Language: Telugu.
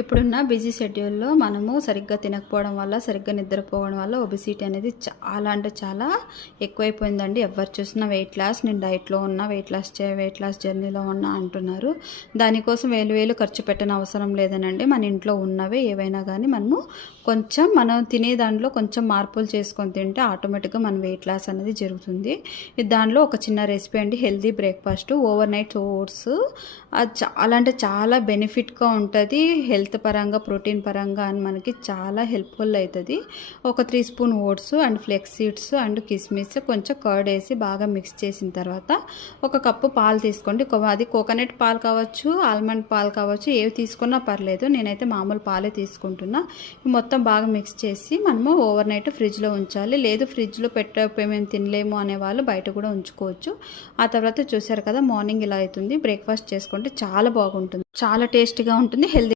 ఇప్పుడున్న బిజీ షెడ్యూల్లో మనము సరిగ్గా తినకపోవడం వల్ల, సరిగ్గా నిద్రపోవడం వల్ల ఒబెసిటీ అనేది చాలా అంటే చాలా ఎక్కువైపోయిందండి. ఎవరు చూసినా వెయిట్ లాస్, నేను డైట్లో ఉన్నా, వెయిట్ లాస్ జర్నీలో ఉన్నా అంటున్నారు. దానికోసం వేలు ఖర్చు పెట్టని అవసరం లేదనండి. మన ఇంట్లో ఉన్నవే ఏవైనా కానీ మనము మనం తినే దాంట్లో కొంచెం మార్పులు చేసుకొని తింటే ఆటోమేటిక్గా మన వెయిట్ లాస్ అనేది జరుగుతుంది. దానిలో ఒక చిన్న రెసిపీ అండి, healthy breakfast overnight oats. అది చాలా అంటే చాలా బెనిఫిట్గా ఉంటుంది. హెల్త్ పరంగా, ప్రోటీన్ పరంగా అని మనకి చాలా హెల్ప్ఫుల్ అవుతుంది. ఒక 3 spoon oats and flax seeds and కిస్మిస్ కొంచెం కర్డ్ వేసి బాగా మిక్స్ చేసిన తర్వాత ఒక కప్పు పాలు తీసుకోండి. అది కోకోనట్ పాలు కావచ్చు, ఆల్మండ్ పాలు కావచ్చు, ఏవి తీసుకున్నా పర్లేదు. నేనైతే మామూలు పాలే తీసుకుంటున్నా. మొత్తం బాగా మిక్స్ చేసి మనము ఓవర్ నైట్ ఫ్రిడ్జ్లో ఉంచాలి. లేదు ఫ్రిడ్జ్లో పెట్టకపోయి మేము తినలేము అనేవాళ్ళు బయట కూడా ఉంచుకోవచ్చు. ఆ తర్వాత చూసారు కదా, మార్నింగ్ ఇలా అవుతుంది. బ్రేక్ఫాస్ట్ చేసుకుంటే చాలా బాగుంటుంది, చాలా టేస్టీగా ఉంటుంది, హెల్తీ.